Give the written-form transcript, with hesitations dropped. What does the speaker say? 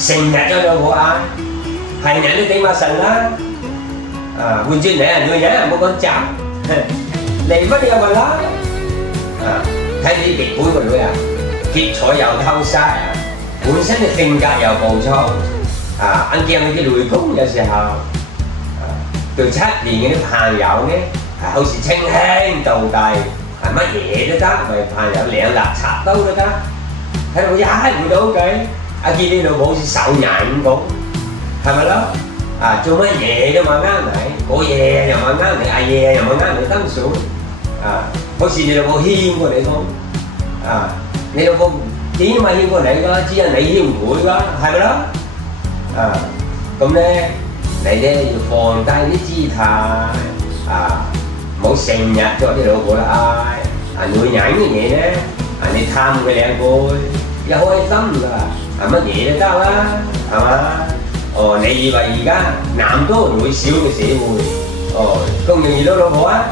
成日有老婆嗌，係人都頂下神啦。換轉你係女人，唔好講雜，離婚又問啦。睇你結婚個女啊，劫財又偷殺啊，本身嘅性格又暴躁眼見佢啲雷公有時候對出邊嗰啲朋友呢，好似稱兄道弟，乜嘢都得，為朋友兩肋插刀都得，喺度踩唔到計，見你老婆好似手人咁，係咪咯？做乜嘢都問啱你，講嘢又問啱你，嗌嘢又問啱你，登數好似你老婆牽過你咁，你老婆點都咪牽過你㗎，只係你牽唔會㗎，係咪咯？咁咧，你咧要放低啲姿態，唔好成日對啲老婆啦嗌，女人嘅嘢咧，你探佢兩句，又開心㗎，乜嘢都得啦，係嘛？你以為而家男多女少嘅社會，咁容易攞老婆啊？